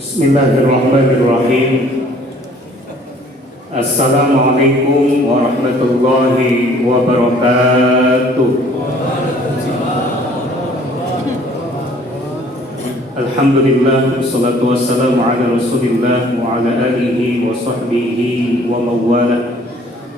Bismillahirrahmanirrahim. Assalamualaikum warahmatullahi wabarakatuh. Alhamdulillah, wassalatu wassalamu ala rasulillah wa ala alihi wa sahbihi wa mawala.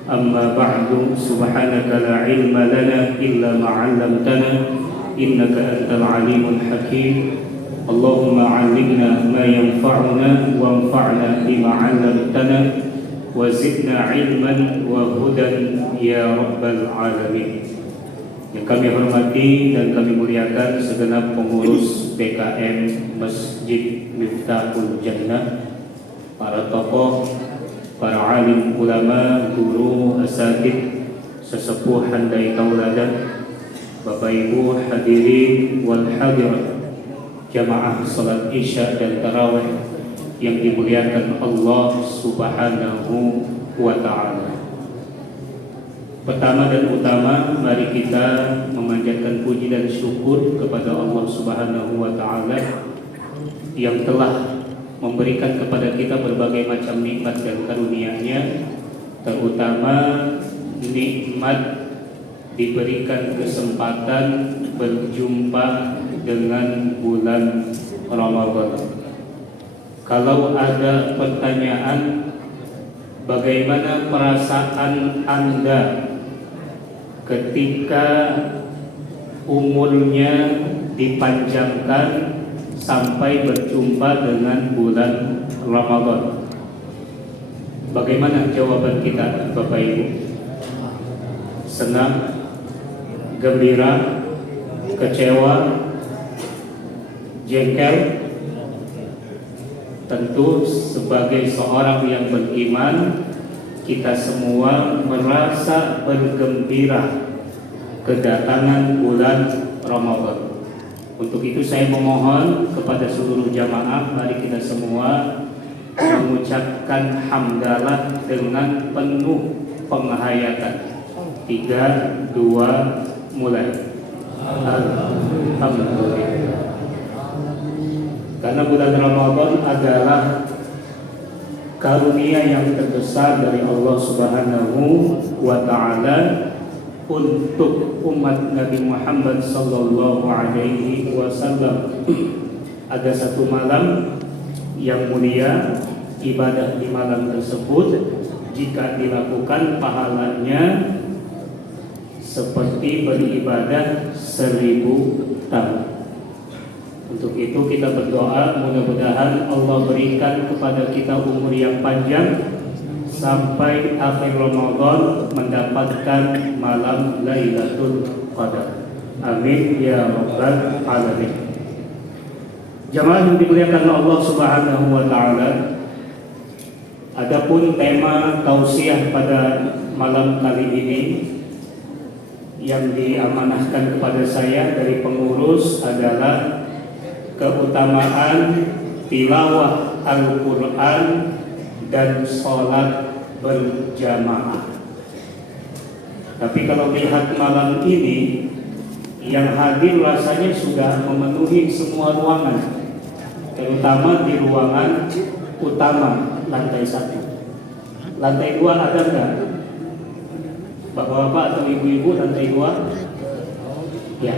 Amma ba'du, subhanaka la ilma lana illa ma'allamtana innaka antal alimul hakim. Allahumma 'allimna ma yanfa'una wanfa'na bima 'allamtana wa zidna 'ilman wa hudan ya rabbal alamin. Yang kami hormati dan kami muliakan segenap pengurus PKM Masjid Miftahul Jannah, para tokoh, para alim ulama, guru, asatidz, sesepuh handai tauladan, Bapak Ibu hadirin wal hadirat, jamaah salat Isya dan tarawih yang dimuliakan Allah Subhanahu wa ta'ala. Pertama dan utama, mari kita memanjatkan puji dan syukur kepada Allah Subhanahu wa ta'ala yang telah memberikan kepada kita berbagai macam nikmat dan karunia-Nya, terutama nikmat diberikan kesempatan berjumpa dengan bulan Ramadan. Kalau ada pertanyaan, bagaimana perasaan Anda ketika umurnya dipanjangkan sampai berjumpa dengan bulan Ramadan? Bagaimana jawaban kita, Bapak Ibu? Senang, gembira, kecewa, jengkel? Tentu sebagai seorang yang beriman, kita semua merasa bergembira kedatangan bulan Ramadan. Untuk itu saya memohon kepada seluruh jamaah, mari kita semua mengucapkan hamdalah dengan penuh penghayatan. 3, 2, mulai. Alhamdulillah. Karena bulan Ramadan adalah karunia yang terbesar dari Allah Subhanahu wa ta'ala untuk umat Nabi Muhammad sallallahu alaihi wasallam. Ada satu malam yang mulia, ibadah di malam tersebut jika dilakukan pahalanya seperti beribadah 1000 tahun. Untuk itu kita berdoa, mudah-mudahan Allah berikan kepada kita umur yang panjang sampai akhir Ramadan mendapatkan malam Lailatul Qadar. Amin ya rabbal alamin. Jamaah yang dimuliakan Allah Subhanahu wa ta'ala, adapun tema tausiah pada malam kali ini yang diamanahkan kepada saya dari pengurus adalah keutamaan tilawah Al-Quran dan sholat berjamaah. Tapi kalau lihat malam ini, yang hadir rasanya sudah memenuhi semua ruangan, terutama di ruangan utama lantai 1. Lantai 2 ada enggak? Bapak-bapak atau ibu-ibu lantai 2? Ya.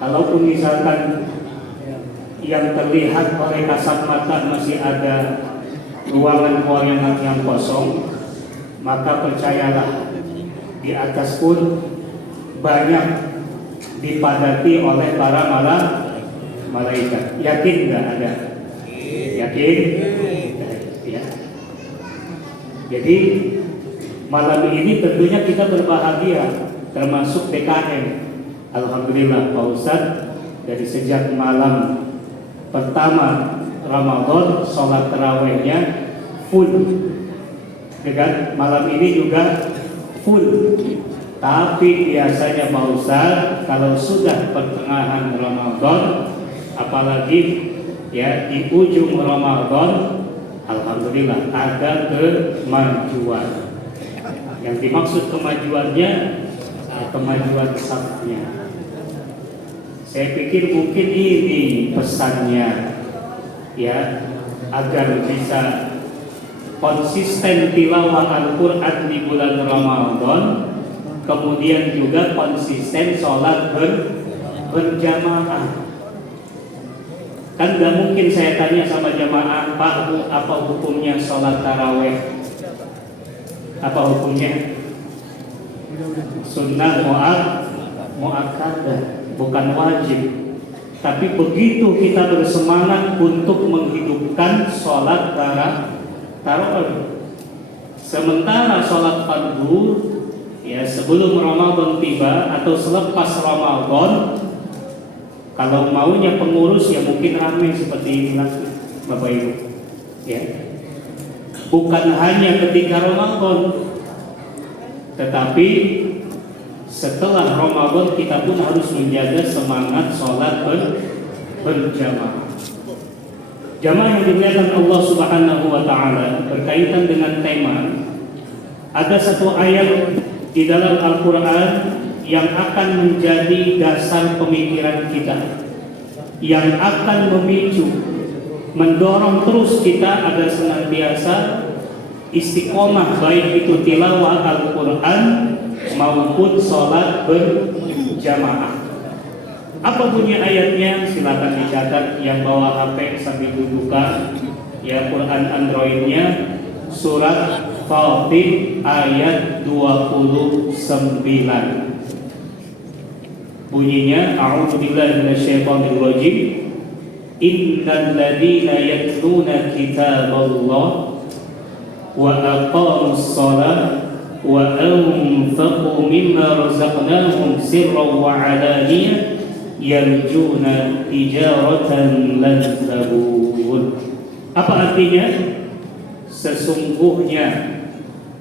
Kalaupun misalkan yang terlihat oleh kasat mata masih ada ruangan-ruangan yang kosong, maka percayalah di atas pun banyak dipadati oleh para malaikat. Yakin nggak ada? Yakin? Ya. Jadi malam ini tentunya kita berbahagia, termasuk PKM. Alhamdulillah Pak Ustadz, dari sejak malam pertama Ramadan sholat tarawihnya full, dengan malam ini juga full. Tapi biasanya Pak Ustadz, kalau sudah pertengahan Ramadan, apalagi ya di ujung Ramadan, alhamdulillah ada kemajuan. Yang dimaksud kemajuannya, kemajuan safnya. Saya pikir mungkin ini pesannya, ya. agar bisa konsisten tilawah Al-Quran di bulan Ramadan, kemudian juga konsisten sholat berjamaah. Kan gak mungkin saya tanya sama jamaah, Pak, apa hukumnya sholat taraweh? Apa hukumnya? Sunnah mu'akkadah, bukan wajib. Tapi begitu kita bersemangat untuk menghidupkan sholat tarawih. Sementara sholat fardu, ya sebelum Ramadan tiba atau selepas Ramadan, kalau maunya pengurus ya mungkin ramai seperti ini lagi, Bapak Ibu. Ya. Bukan hanya ketika Ramadan, tetapi setelah Ramadan kita pun harus menjaga semangat sholat berjamaah. Jamaah yang dimuliakan Allah Subhanahu wa taala, berkaitan dengan tema, ada satu ayat di dalam Al-Qur'an yang akan menjadi dasar pemikiran kita, yang akan memicu, mendorong terus kita agar senantiasa istiqomah, baik itu tilawah Al-Quran maupun sholat berjamaah. Apa bunyi ayatnya? Silakan dicatat yang bawa HP sambil dibuka. Ya, Quran Androidnya surat Fatir ayat 29. Bunyinya, a'udzubillahi minasyaitonir rajim. Innal ladzina yatluna kitaballah wa aqamus shalah wa anfaqu mimma razaqnahum sirran wa 'alaniyah yarjuna tijaratan lan tabur. Apa artinya? Sesungguhnya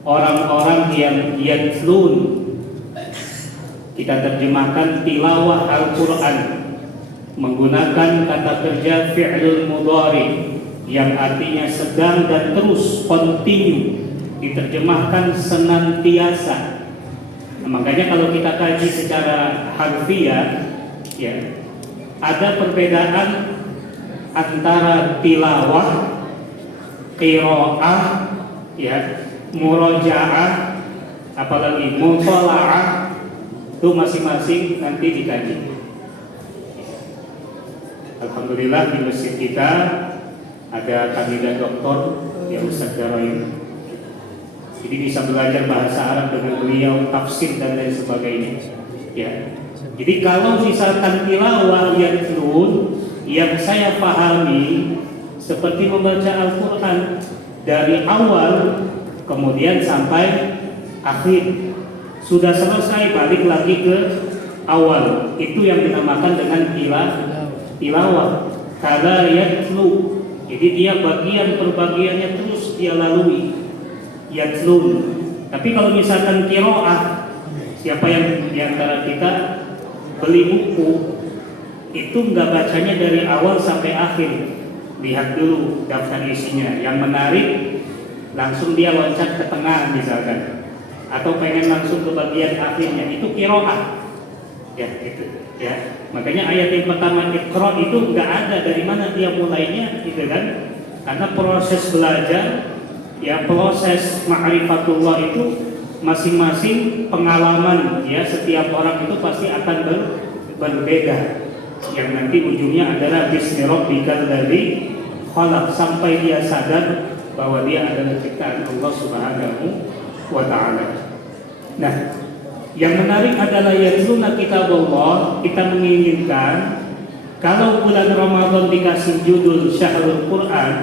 orang-orang yang yatlun, kita terjemahkan tilawah Al-Quran, menggunakan kata kerja fi'lul mudhari yang artinya sedang dan terus, continue, diterjemahkan senantiasa. Nah, makanya kalau kita kaji secara harfiah, ya, ada perbedaan antara tilawah, qiraah, ya, murojaah, apalagi muthala'ah, itu masing-masing nanti dikaji. Alhamdulillah di masjid kita ada kandidat doktor yang Ustaz Daroin, jadi bisa belajar bahasa Arab dengan beliau, tafsir dan lain sebagainya. Ya, jadi kalau misalkan tilawah yatlun, yang saya pahami seperti membaca Al-Quran dari awal kemudian sampai akhir, sudah selesai balik lagi ke awal, itu yang dinamakan dengan tilawah. Kala yatlu, jadi dia bagian per bagiannya terus dia lalui, yatlun. Tapi kalau misalkan qiraah, siapa yang diantara kita beli buku itu nggak bacanya dari awal sampai akhir, lihat dulu daftar isinya, yang menarik langsung dia loncat ke tengah misalkan, atau pengen langsung ke bagian akhirnya, itu qiraah. Ya, gitu. Ya, makanya ayat yang pertama Iqra itu nggak ada dari mana dia mulainya, gitu kan? Karena proses belajar, ya, proses ma'rifatullah itu masing-masing pengalaman, ya, setiap orang itu pasti akan berbeda. Yang nanti ujungnya adalah bismi rabbikal ladzi khalaq, sampai dia sadar bahwa dia adalah ciptaan Allah Subhanahu wa taala. Nah, yang menarik adalah yatluna kitaballah, kita menginginkan kalau bulan Ramadan dikasih judul Syahrul Quran,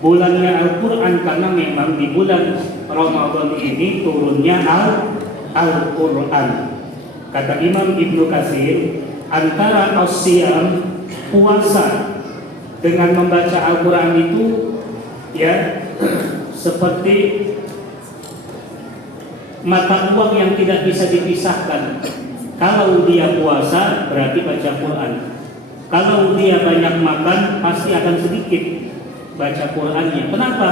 bulannya Al-Quran, karena memang di bulan Ramadan ini turunnya Al-Quran. Kata Imam Ibnu Katsir, antara as-siyam, puasa, dengan membaca Al-Quran itu, ya, seperti mata uang yang tidak bisa dipisahkan. Kalau dia puasa berarti baca Quran. Kalau dia banyak makan pasti akan sedikit baca Qurannya. Kenapa?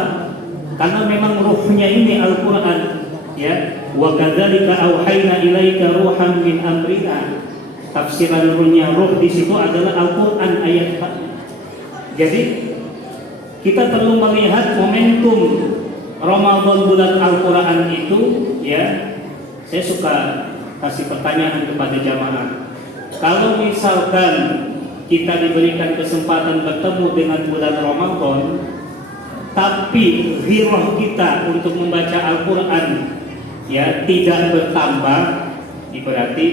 Karena memang ruhnya ini Al-Quran, ya. Wa kadzalika auhayna ilaika ruhan min amrina. Tafsiran ruhnya, ruh di situ adalah Al-Quran ayat. Jadi kita perlu melihat momentum Ramadan bulan Al-Quran itu, ya. Saya suka kasih pertanyaan kepada jamaah. Kalau misalkan kita diberikan kesempatan bertemu dengan bulan Ramadan, tapi ghirah kita untuk membaca Al-Quran ya tidak bertambah, berarti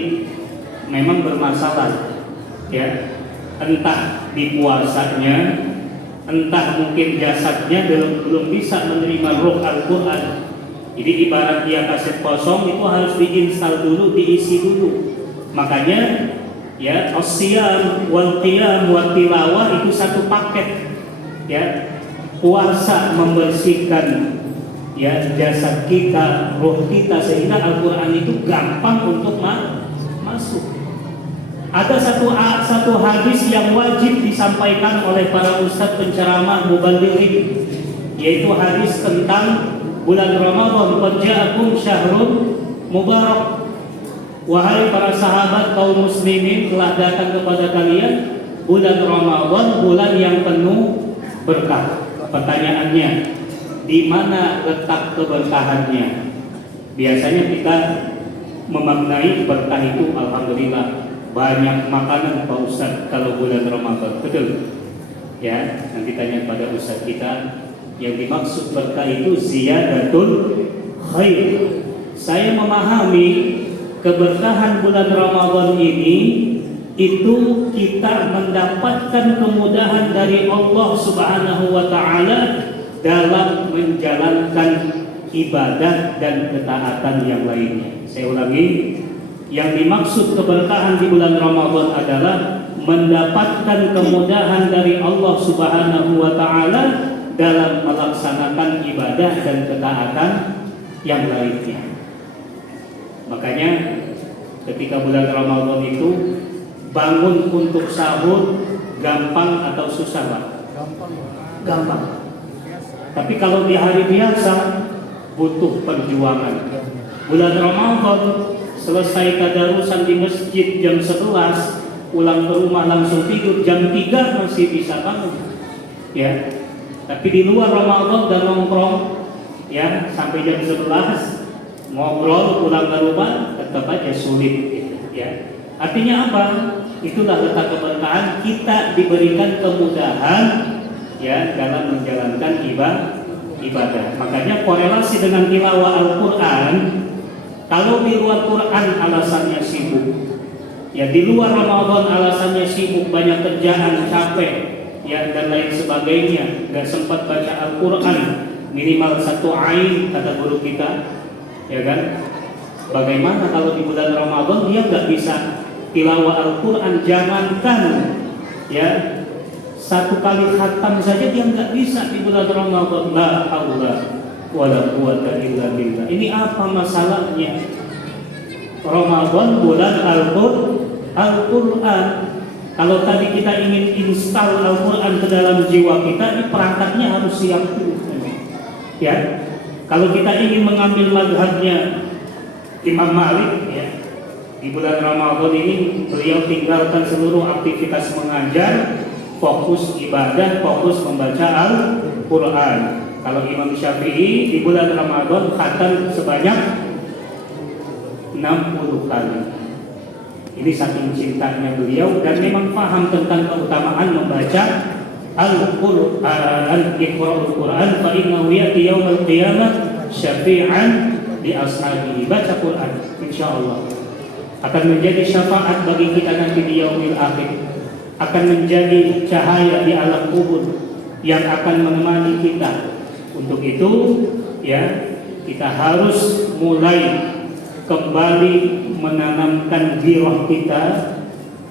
memang bermasalah, ya. Entah di puasanya, entah mungkin jasadnya belum bisa menerima roh Al-Quran. Jadi ibarat dia kaset kosong itu harus diinstal dulu, diisi dulu. Makanya ya as-siyam wal qiyam wal tilawah itu satu paket, ya. Puasa membersihkan ya jasad kita, roh kita, sehingga Al-Quran itu gampang untuk masuk. Ada satu hadis yang wajib disampaikan oleh para ustadz penceramah mubalighin, yaitu hadis tentang bulan Ramadan. Qad ja'akum syahrun mubarak. Wahai para sahabat kaum muslimin, telah datang kepada kalian bulan Ramadan, bulan yang penuh berkah. Pertanyaannya, di mana letak keberkahannya? Biasanya kita memaknai berkah itu, alhamdulillah banyak makanan Pak Ustaz kalau bulan Ramadan, betul? Ya, nanti tanya pada Ustaz kita. Yang dimaksud berkah itu ziyadatul khair. Saya memahami keberkahan bulan Ramadan ini itu kita mendapatkan kemudahan dari Allah Subhanahu wa taala dalam menjalankan ibadah dan ketaatan yang lainnya. Saya ulangi, yang dimaksud keberkahan di bulan Ramadan adalah mendapatkan kemudahan dari Allah Subhanahu wa taala dalam melaksanakan ibadah dan ketaatan yang lainnya. Makanya ketika bulan Ramadan itu bangun untuk sahur gampang atau susah, Pak? Gampang. Tapi kalau di hari biasa butuh perjuangan. Bulan Ramadan selesai tadarusan di masjid jam 11, pulang ke rumah langsung tidur, jam 3 masih bisa bangun. Ya. Tapi di luar Ramadan dan nongkrong ya sampai jam 11 ngobrol, pulang ke rumah tetap aja sulit gitu, ya. Artinya apa? Itulah letak keberkahan, kita diberikan kemudahan ya dalam menjalankan ibadah. Makanya korelasi dengan tilawah Al-Qur'an, kalau di luar Quran alasannya sibuk. Ya di luar Ramadan alasannya sibuk, banyak kerjaan, capek ya dan lain sebagainya, nggak sempat baca Al-Quran minimal 1 ain kata guru kita, ya kan? Bagaimana kalau di bulan Ramadan dia nggak bisa tilawah Al-Quran? Jangankan ya 1 kali khatam saja dia nggak bisa di bulan Ramadan. La haula wala quwata illa billah. Ini apa masalahnya? Ramadan bulan Al-Quran. Kalau tadi kita ingin install Al-Quran ke dalam jiwa kita, ini perangkatnya harus siap dulu. Ya, kalau kita ingin mengambil mazhabnya Imam Malik, ya, di bulan Ramadan ini beliau tinggalkan seluruh aktivitas mengajar, fokus ibadah, fokus membaca Al-Quran. Kalau Imam Syafi'i di bulan Ramadan khatam sebanyak 60 kali. Ini saking cintanya beliau dan memang paham tentang keutamaan membaca Al-Quran. Iqra'ul Quran fa innahu ya'ti yaumil qiyamah syafi'an li ashabihi. Baca Quran, insyaallah akan menjadi syafaat bagi kita nanti di yaumil akhir, akan menjadi cahaya di alam kubur yang akan menemani kita. Untuk itu ya kita harus mulai kembali menanamkan ghirah kita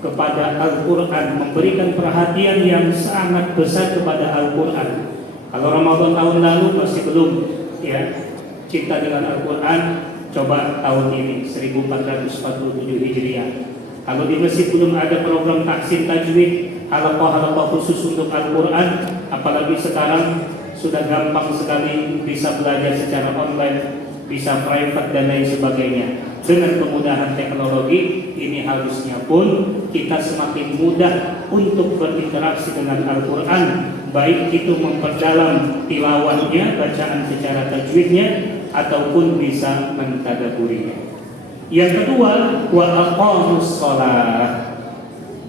kepada Al-Quran, memberikan perhatian yang sangat besar kepada Al-Quran. Kalau Ramadan tahun lalu masih belum ya cinta dengan Al-Quran, coba tahun ini 1447 Hijriah. Kalau di masjid belum ada program taksin tajwid, halaqah khusus untuk Al-Quran, apalagi sekarang sudah gampang sekali bisa belajar secara online, bisa private dan lain sebagainya. Dengan kemudahan teknologi ini harusnya pun kita semakin mudah untuk berinteraksi dengan Al-Quran, baik itu memperdalam tilawahnya, bacaan secara tajwidnya, ataupun bisa mentadaburinya. Yang kedua, wa aqamus shalah,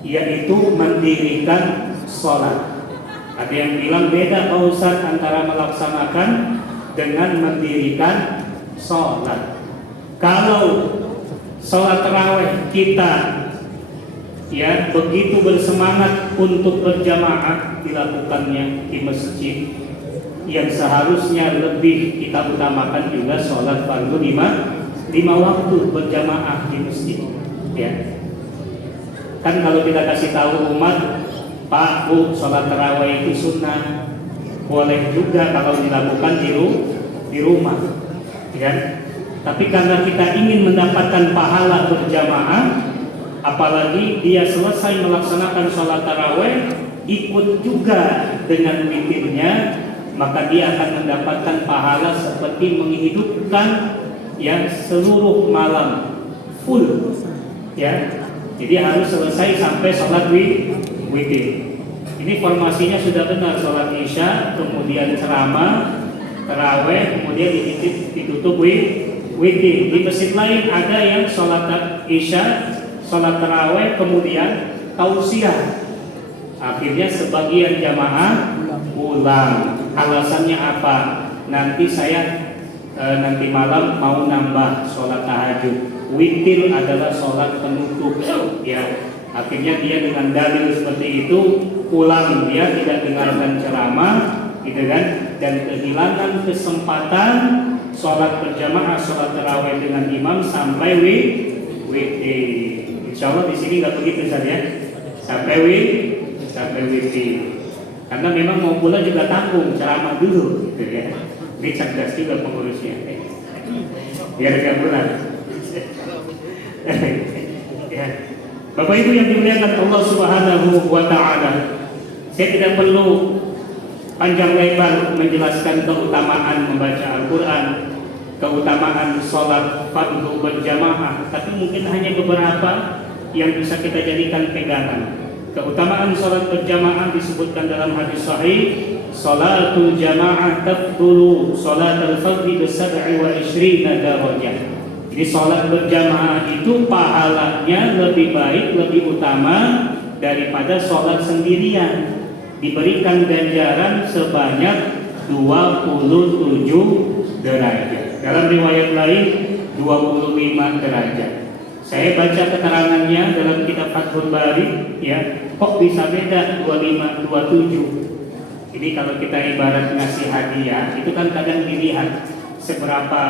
yaitu mendirikan sholat. Ada yang bilang beda Pak Ustaz antara melaksanakan dengan mendirikan sholat. Kalau sholat tarawih kita begitu bersemangat untuk berjamaah dilakukannya di masjid, yang seharusnya lebih kita utamakan juga sholat fardu lima waktu berjamaah di masjid. Kan kalau kita kasih tahu umat, Pak Bu, sholat tarawih itu sunnah, boleh juga kalau dilakukan di rumah, Tapi karena kita ingin mendapatkan pahala berjamaah, apalagi dia selesai melaksanakan sholat tarawih ikut juga dengan witirnya, maka dia akan mendapatkan pahala seperti menghidupkan seluruh malam full, Jadi harus selesai sampai sholat witir. Ini formasinya sudah benar, sholat isya, kemudian ceramah, tarawih, kemudian ditutup witir. Di masjid lain ada yang sholat isya, sholat tarawih, kemudian tausiah. Akhirnya sebagian jamaah pulang. Alasannya apa? Nanti malam mau nambah sholat tahajud. Witir adalah sholat penutup, Akhirnya dia dengan dalil seperti itu pulang, dia tidak dengarkan ceramah, dan kehilangan kesempatan sholat berjamaah, sholat tarawih dengan imam sampai witir. Insya Allah di sini nggak begitu saja, sampai witir. Karena memang mau pulang juga tanggung ceramah dulu, Ini cerdas juga pengurusnya, biar nggak pulang. Bapak Ibu yang dimuliakan Allah Subhanahu wa Ta'ala, saya tidak perlu panjang lebar menjelaskan keutamaan membaca Al-Quran, keutamaan sholat fardu berjamaah, tapi mungkin hanya beberapa yang bisa kita jadikan pegangan. Keutamaan sholat berjamaah disebutkan dalam hadis sahih, sholatul jamaah tafdulu sholatul fardhi bi-sab'i wa 'ishrina darajah. Jadi sholat berjamaah itu pahalanya lebih baik, lebih utama daripada sholat sendirian. Diberikan ganjaran sebanyak 27 derajat. Dalam riwayat lain 25 derajat. Saya baca keterangannya dalam kitab Fathul Bari, kok bisa beda 25, 27. Ini kalau kita ibarat ngasih hadiah, itu kan kadang dilihat seberapa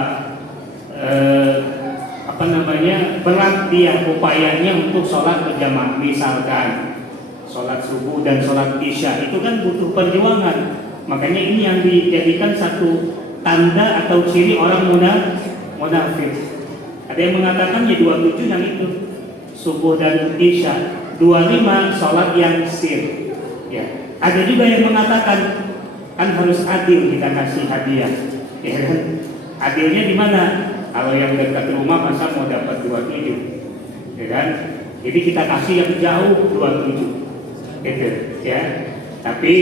berat dia upayanya untuk sholat berjamaah. Misalkan sholat subuh dan sholat isya itu kan butuh perjuangan, makanya ini yang dijadikan satu tanda atau ciri orang munafik. Ada yang mengatakan 27 yang itu subuh dan isya, 25 sholat yang sir. Ada juga yang mengatakan kan harus adil kita kasih hadiah, Adilnya di mana? Kalau yang dekat rumah masa mau dapat 27, Jadi kita kasih yang jauh 27, Tapi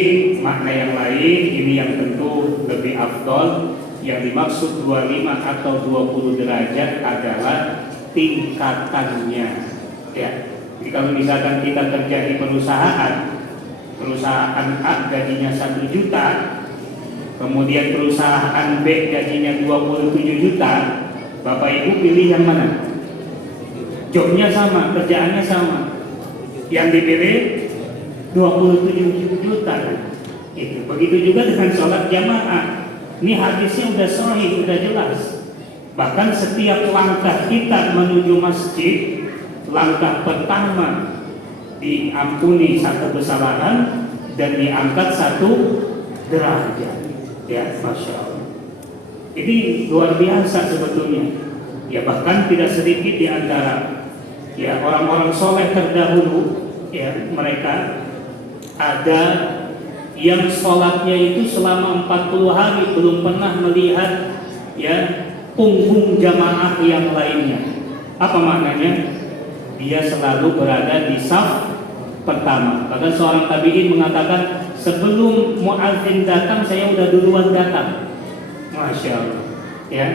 makna yang lain ini yang tentu lebih afdol. Yang dimaksud 25 atau 20 derajat adalah tingkatannya, Jadi kalau misalkan kita kerja di perusahaan A gajinya 1 juta, kemudian perusahaan B gajinya 27 juta, Bapak Ibu pilih yang mana? Jobnya sama, kerjaannya sama, yang dipilih 27 juta. Begitu juga dengan sholat jamaah. Ini hadisnya udah sahih, udah jelas. Bahkan setiap langkah kita menuju masjid, langkah pertama diampuni 1 kesalahan dan diangkat 1 derajat. Masya Allah. Ini luar biasa sebetulnya. Bahkan tidak sedikit di antara orang-orang soleh terdahulu, mereka ada yang sholatnya itu selama 40 hari belum pernah melihat punggung jamaah yang lainnya. Apa maknanya? Dia selalu berada di saf pertama. Bahkan seorang tabi'in mengatakan, sebelum muadzin datang saya udah duluan datang. Masya Allah. Ya,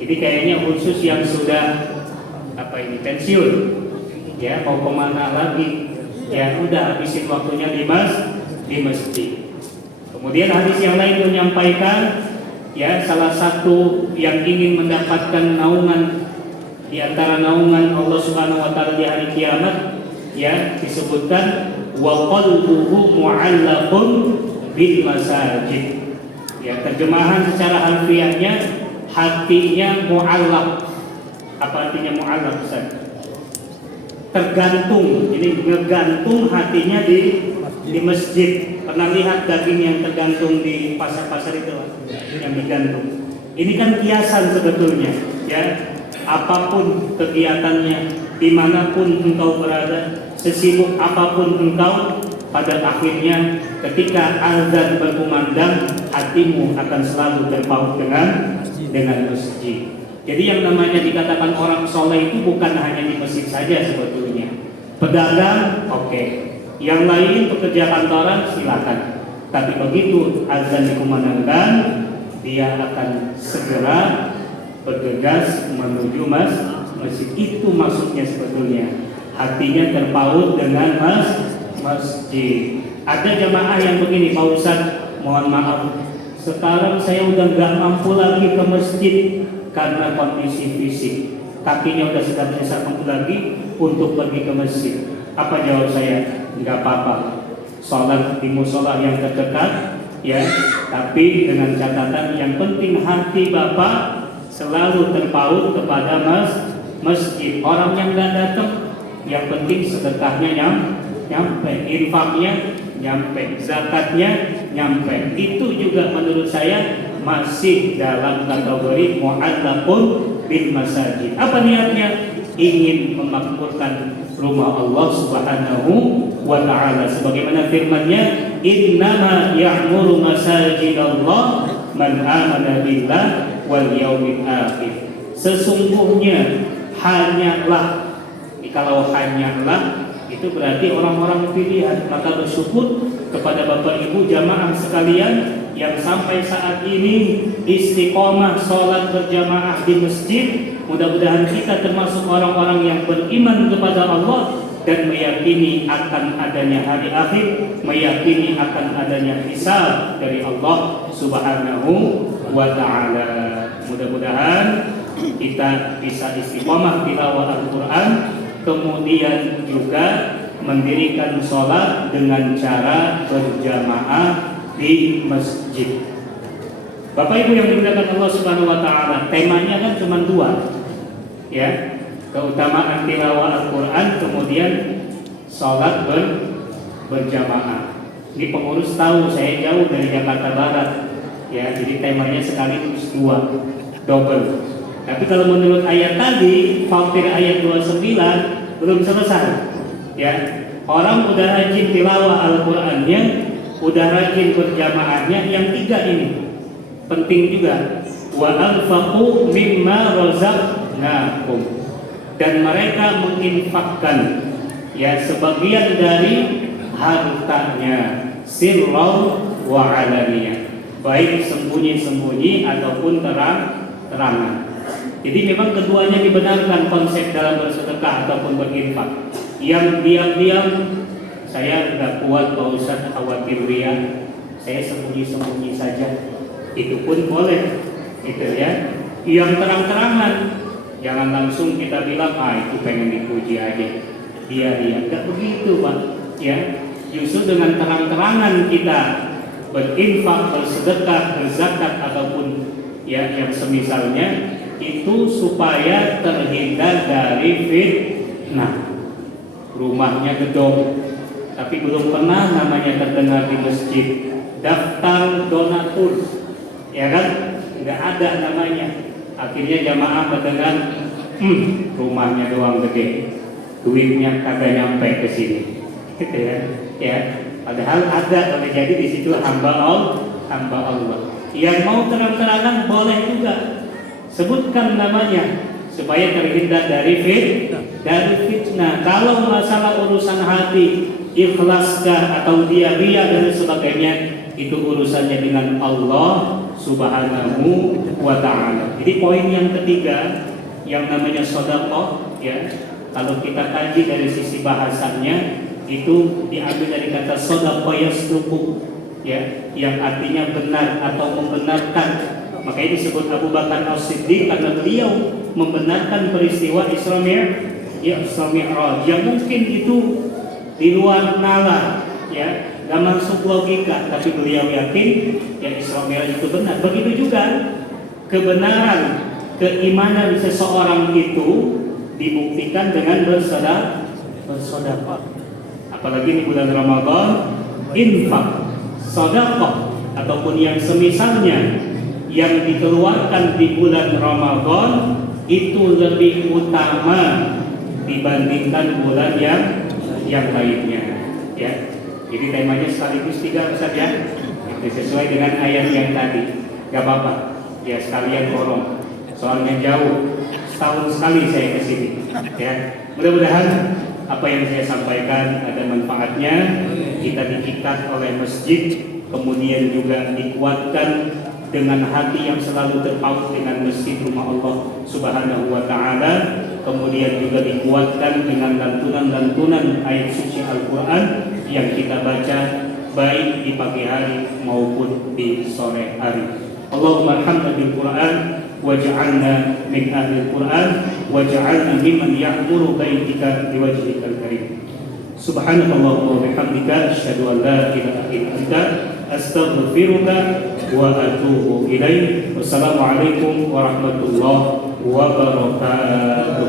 ini kayaknya khusus yang sudah pensiun, ya mau kemana lagi? Ya udah habisin waktunya di masjid. Kemudian hadis yang lain menyampaikan, ya salah satu yang ingin mendapatkan naungan di antara naungan Allah Subhanahu wa taala di hari kiamat, ya disebutkan wa qalbuhu mu'allaqun bil masajid. Ya terjemahan secara harfiahnya hatinya mu'allaq. Apa artinya mu'allaq, Ustaz? Tergantung. Jadi ngegantung hatinya di masjid. Pernah lihat daging yang tergantung di pasar-pasar itu yang digantung. Ini kan kiasan sebetulnya, ya. Apapun kegiatannya, dimanapun engkau berada, sesibuk apapun engkau, pada akhirnya ketika azan berkumandang, hatimu akan selalu terpaut dengan masjid. Jadi yang namanya dikatakan orang soleh itu bukan hanya di masjid saja sebetulnya. Pedagang, oke. Yang lain pekerja kantoran, silakan. Tapi begitu azan dikumandangkan, dia akan segera bergegas menuju masjid. Itu maksudnya sebetulnya. Hatinya terpaut dengan masjid. Ada jamaah yang begini, Pak Ustaz, mohon maaf, sekarang saya udah gak mampu lagi ke masjid karena kondisi fisik, kakinya udah sudah bisa mampu lagi untuk pergi ke masjid. Apa jawab saya? Nggak apa-apa, sholat di musola yang terdekat, ya. Tapi dengan catatan yang penting hati Bapak selalu terpaut kepada masjid. Orang yang nggak datang, yang penting sedekahnya nyampe, infaknya nyampe, zakatnya nyampe. Itu juga menurut saya masih dalam kategori mu'allaqun bil masajid. Apa niatnya? Ingin memakmurkan rumah Allah Subhanahu wa ta'ala, sebagaimana firman-Nya, innama ya'muru masajidallah man amana billah wal yaumil akhir. Sesungguhnya hanyalah, kalau hanyalah itu berarti orang-orang pilihan. Maka bersyukur kepada Bapak Ibu jamaah sekalian yang sampai saat ini istiqomah sholat berjamaah di masjid. Mudah-mudahan kita termasuk orang-orang yang beriman kepada Allah dan meyakini akan adanya hari akhir, meyakini akan adanya hisab dari Allah Subhanahu wa ta'ala. Mudah-mudahan kita bisa istiqomah tilawah Al-Quran, kemudian juga mendirikan sholat dengan cara berjamaah di masjid. Bapak Ibu yang dimuliakan Allah Subhanahu wa ta'ala, temanya kan cuma dua, ya, keutamaan tilawah Al-Quran, kemudian sholat berjamaah. Ini pengurus tahu saya jauh dari Jakarta Barat, ya, jadi temanya sekaligus dua, double. Tapi kalau menurut ayat tadi, Fatir ayat 29 belum selesai, ya. Orang udah rajin tilawah Al-Qurannya, udah rajin berjamaahnya, yang tiga ini penting juga. Wa anfaqu mimma razaqnakum, dan mereka menginfakkan, ya, sebagian dari hartanya, sirran wa alaniyah, baik sembunyi-sembunyi ataupun terang-terangan. Jadi memang keduanya dibenarkan konsep dalam bersedekah ataupun berinfak. Yang diam-diam, saya nggak kuat Pak Ustaz, khawatir riya, saya sembunyi-sembunyi saja, itu pun boleh, gitu ya. Yang terang-terangan, jangan langsung kita bilang, itu pengen dipuji aja, dia nggak begitu Pak, ya. Justru dengan terang-terangan kita berinfak, bersedekah, berzakat ataupun ya yang semisalnya, itu supaya terhindar dari fitnah. Rumahnya gedong, tapi belum pernah namanya terdengar di masjid daftar donatur, ya kan? Nggak ada namanya. Akhirnya jamaah mendengar, rumahnya doang gede, duitnya kagak nyampe ke sini, gitu ya. Ya, padahal ada, boleh jadi di situ hamba Allah. Yang mau terang-terangan boleh juga, sebutkan namanya supaya terhindar dari fitnah. Kalau masalah urusan hati, ikhlaskah atau dia riya dan sebagainya, itu urusannya dengan Allah Subhanahu wa ta'ala. Jadi poin yang ketiga yang namanya sedekah, ya, kalau kita kaji dari sisi bahasanya itu diambil dari kata sedekah yasduqu, ya, yang artinya benar atau membenarkan. Makanya disebut Abu Bakar As-Siddiq karena beliau membenarkan peristiwa Isra Mi'raj yang mungkin itu di luar nalar, ya, nggak masuk logika, tapi beliau yakin yang Isra Mi'raj itu benar. Begitu juga kebenaran keimanan seseorang itu dibuktikan dengan bersedekah. Apalagi di bulan Ramadan, infak, sedekah ataupun yang semisalnya yang dikeluarkan di bulan Ramadan itu lebih utama dibandingkan bulan yang lainnya, ya. Jadi temanya sekaligus 3 Ustaz, ya. Itu sesuai dengan ayat yang tadi. Gak apa-apa, ya, sekalian korong. Soalnya jauh, setahun sekali saya ke sini, ya. Mudah-mudahan apa yang saya sampaikan ada manfaatnya. Kita diikat oleh masjid, kemudian juga dikuatkan dengan hati yang selalu terpaut dengan masjid rumah Allah Subhanahu wa ta'ala, kemudian juga dikuatkan dengan lantunan-lantunan ayat suci Al-Quran yang kita baca baik di pagi hari maupun di sore hari. Allahumma arhamna bil Quran waj'alna min ahli Quran waj'alna mimman ya'muru baitika biwajhikal karim. Subhanakallahumma wa bihamdika asyhadu an la ilaha illa anta astaghfiruka wa atubu ilaik. Wassalamualaikum warahmatullahi wabarakatuh.